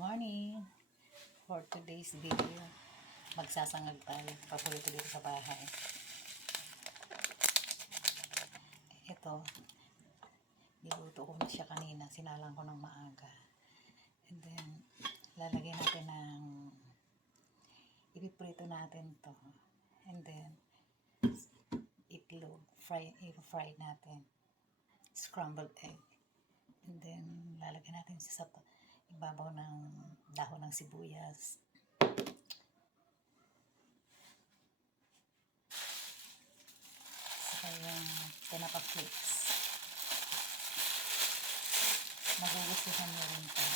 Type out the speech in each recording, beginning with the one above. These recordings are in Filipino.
Morning! For today's video, magsasangag tayo. Paborito dito sa bahay. Ito, niluto ko na siya kanina. Sinalang ko ng maaga. And then, lalagyan natin ng ipiprito natin to. And then, itlog. I-fry natin. Scrambled egg. And then, lalagyan natin siya sa ibabaw ng dahon ng sibuyas. Saka yung tinapa flakes. Magugustuhan nyo rin ito.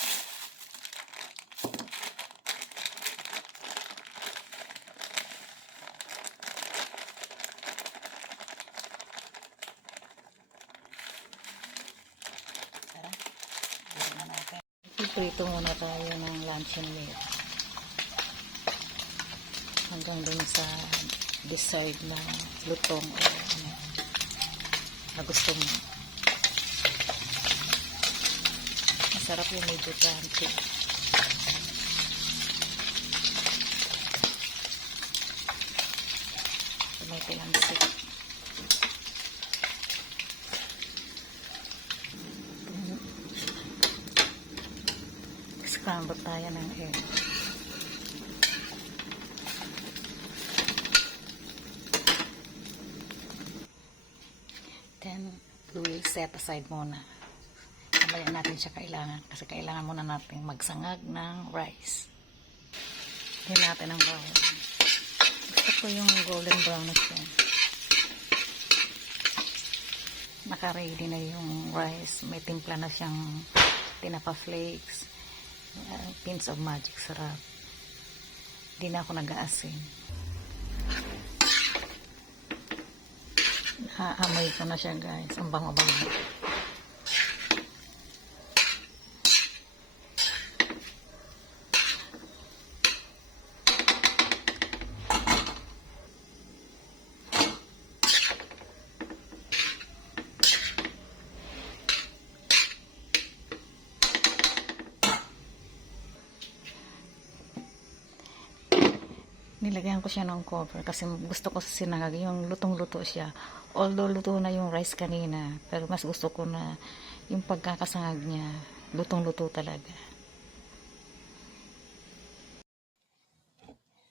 Tara, gawin na natin. Iprito muna tayo ng luncheon meat hanggang dun sa desired na lutong o ano na gusto mo. Masarap yung medyo crunchy. May tilamsik. Scramble tayo ng egg. Then, we will set aside muna. Kamayan natin siya kailangan. Kasi kailangan muna natin magsangag ng rice. Hintay natin ang brown. Gusto ko yung golden brown na siya. Naka-ready na yung rice. May timpla na siyang tinapa flakes. Pins of magic sarap. Hindi na ako nag-aasin. Naamoy ko na siya guys. Ang bango-bango. Nilagyan ko siya ng cover kasi gusto ko sa sinangag yung lutong-luto siya. Although luto na yung rice kanina, pero mas gusto ko na yung pagkakasangag niya, lutong-luto talaga.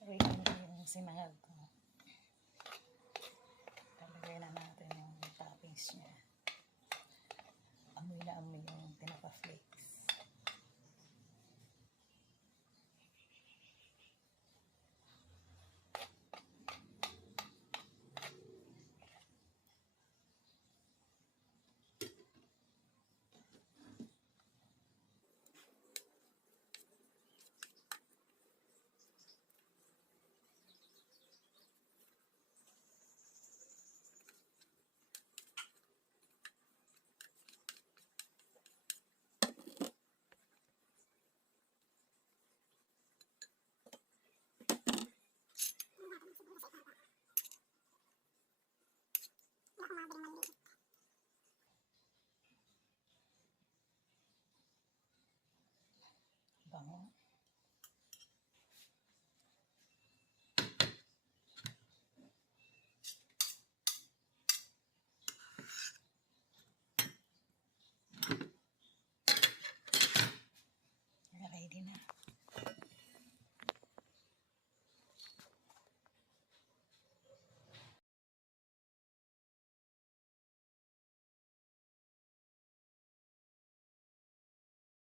Ready na yung sinangag ko. Talagay na natin yung toppings niya. Amoy na amoy yung tinapa flakes. Bango. Ready na.